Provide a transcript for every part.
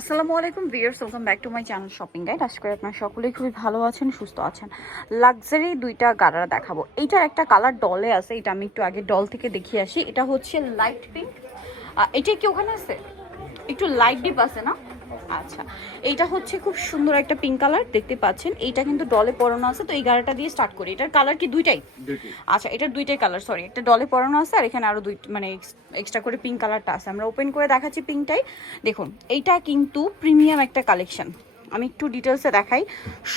আসসালামু আলাইকুম viewers, welcome back to my channel shopping guide. আশা করি আপনারা সকলেই খুবই ভালো আছেন, সুস্থ আছেন। লাক্সারি দুইটা গাড়া দেখাবো। এইটার একটা কালার ডলে আছে, এটা আমি একটু আগে ডল থেকে দেখিয়ে আসি। এটা হচ্ছে লাইট পিঙ্ক। এটা কি ওখানে আছে? একটু লাইট ডিপ আছে না? আচ্ছা, এইটা হচ্ছে খুব সুন্দর একটা পিঙ্ক কালার দেখতে পাচ্ছেন। এইটা কিন্তু ডলে পরানো আছে, তো এই গাড়াটা দিয়ে স্টার্ট করি। এটার কালার কি দুইটাই? আচ্ছা, এটার দুইটাই কালার, সরি, একটা ডলে পরানো আছে আর এখানে আরো দুই মানে এক্সট্রা করে পিঙ্ক কালারটা আছে। আমরা ওপেন করে দেখাচ্ছি পিঙ্কটাই। দেখুন, এইটা কিন্তু প্রিমিয়াম একটা কালেকশন। আমি একটু ডিটেলসে দেখাই।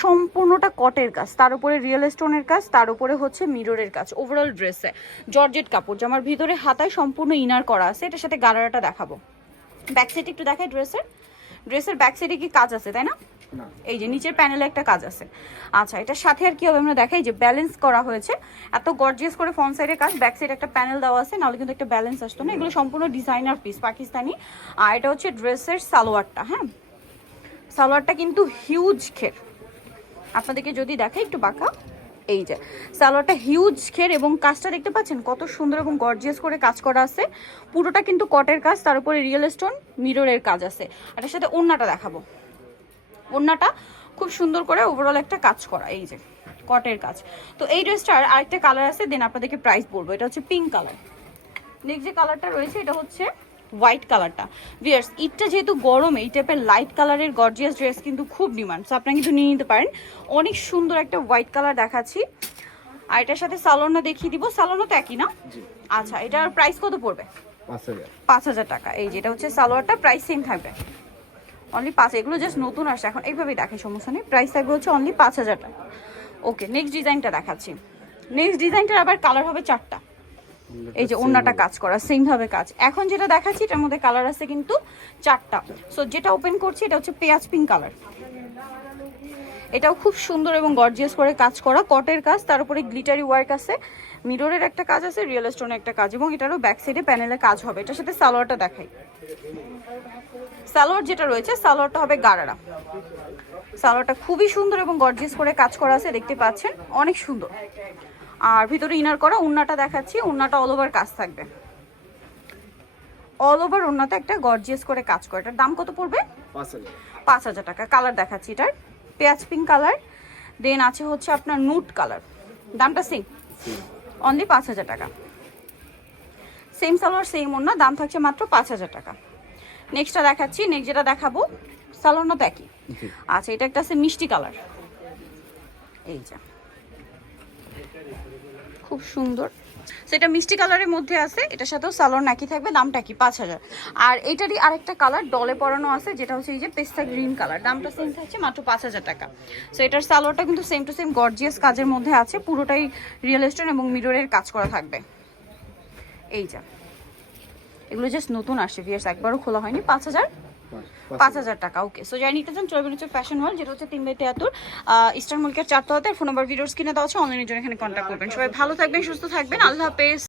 সম্পূর্ণটা কটের কাজ, তার উপরে রিয়েল স্টোনের কাজ, তার উপরে হচ্ছে মিররের কাজ। ওভারঅল ড্রেসে জর্জেট কাপড়, জামার ভিতরে হাতায় সম্পূর্ণ ইনার করা আছে। এটার সাথে গারারাটা দেখাবো। ব্যাক সাইড একটু দেখাই। ড্রেসের ব্যাক সাইডে কি কাজ আছে তাই না? এই যে নিচের প্যানেলে একটা কাজ আছে। আচ্ছা, এটার সাথে আর কি হবে আমরা দেখাই। যে ব্যালেন্স করা হয়েছে এত গর্জিয়াস করে ফ্রন্ট সাইডে কাজ, ব্যাক সাইডে একটা প্যানেল দেওয়া আছে, নাহলে কিন্তু একটা ব্যালেন্স আসতো না। এগুলো সম্পূর্ণ ডিজাইনার পিস, পাকিস্তানি। আর এটা হচ্ছে ড্রেসের সালোয়ারটা। হ্যাঁ, সালোয়ারটা কিন্তু হিউজ ঘের। আপনাদেরকে যদি দেখাই একটু বাঁকা, এই যে সালোয়ারটা হিউজ ঘের এবং কাজটা দেখতে পাচ্ছেন কত সুন্দর এবং গর্জিয়াস করে কাজ করা আছে। পুরোটা কিন্তু কটের কাজ, তার উপরে রিয়েল স্টোন মিররের কাজ আছে। আর এর সাথে ওড়নাটা দেখাবো। ওড়নাটা খুব সুন্দর করে ওভারঅল একটা কাজ করা, এই যে কটের কাজ। তো এই ড্রেসটার আরেকটা কালার আছে, দেন আপনাদেরকে প্রাইস বলবো। এটা হচ্ছে পিঙ্ক কালার। নেক্সট যে কালারটা রয়েছে এটা হচ্ছে হোয়াইট কালারটা। ভিউয়ার্স, ঈদটা যেহেতু গরম, এই টাইপের লাইট কালারের গর্জিয়াস ড্রেস কিন্তু খুব ডিমান্ড, সো আপনারা কিন্তু নিয়ে নিতে পারেন। অনেক সুন্দর একটা হোয়াইট কালার দেখাচ্ছি। আর এটার সাথে সালোয়ারটা দেখিয়ে দিব। সালোয়ারটা তো একই না? আচ্ছা, এটার প্রাইস কত পড়বে? 5,000 টাকা। এই যেটা হচ্ছে সালোয়ারটা, প্রাইস সেম থাকবে অনলি 5। এগুলো জাস্ট নতুন আসছে এখন, এইভাবেই দেখে, সমস্যা নেই। প্রাইস থাকবে হচ্ছে অনলি 5,000 টাকা। ওকে, নেক্সট ডিজাইনটা দেখাচ্ছি। নেক্সট ডিজাইনটার আবার কালার হবে 4টা। এই যে ওড়নাটা কাজ করা, সেম ভাবে কাজ। এখন যেটা দেখাচ্ছি এটার মধ্যে কালার আছে কিন্তু 4টা। সো যেটা ওপেন করছি এটা হচ্ছে পেঁয়াজ পিঙ্ক কালার। এটাও খুব সুন্দর এবং গর্জিয়াস করে কাজ করা, কটের কাজ, তার উপরে গ্লিটারি ওয়ার্ক আছে, মিররের একটা কাজ আছে, রিয়েল স্টোনের একটা কাজ, এবং এটারও ব্যাক সাইডে প্যানেলে কাজ হবে। এটার সাথে সালোয়ারটা দেখাই। সালোয়ার যেটা রয়েছে, সালোয়ারটা হবে গারারা। সালোয়ারটা খুবই সুন্দর এবং গর্জিয়াস করে কাজ করা আছে, দেখতে পাচ্ছেন অনেক সুন্দর। আর ভিতরে ইনার করা। ওড়নাটা দেখাচ্ছি, ওড়নাটা অল ওভার কাজ থাকবে। অল ওভার ওড়নাতে একটা গর্জিয়াস করে কাজ করে। এটার দাম কত পড়বে? 5,000 টাকা। কালার দেখাচ্ছি, এটার পেঁয়াজ পিঙ্ক কালার, দেন আছে হচ্ছে আপনার নুট কালার। দামটা সেম, অনলি 5,000 টাকা। সেম সালোয়ার সেম ওড়না, দাম থাকছে মাত্র 5,000 টাকা। নেক্সটটা দেখাচ্ছি। নেক্সট যেটা দেখাবো, সালোয়ার না তো একই। আচ্ছা, এটা একটা আছে মিষ্টি কালার, এই যে খুব সুন্দর। সেটা মিষ্টি কালারের মধ্যে আছে, এটার সাথেও সালোয়ার একই থাকবে, দামটা কি 5,000। আর এটারই আরেকটা কালার ডলে পরানো আছে, যেটা হচ্ছে এই যে পেস্তা গ্রিন কালার, দামটা সেম থাকছে মাত্র 5,000 টাকা। সো এটার সালোয়ারটা কিন্তু সেম টু সেম গর্জিয়াস কাজের মধ্যে আছে, পুরোটাই রিয়েল স্টোন এবং মিররের কাজ করা থাকবে। এই যে এগুলো জাস্ট নতুন আসছে ভিউয়ার্স, একবারও খোলা হয়নি। 5,000 টাকা। ওকে, সো যাই নিতে চান চলবেন হচ্ছে ফ্যাশন ওয়ার্ল্ড, যেটা হচ্ছে 3/73 ইস্টার্ন মল্লিকের 4তলাতে। ফোন নাম্বার ভিডিওর স্ক্রিনে দেওয়া আছে, অনলাইনের জন্য এখানে কন্ট্যাক্ট করবেন। সবাই ভালো থাকবেন, সুস্থ থাকবেন, আল্লাহ হাফেজ।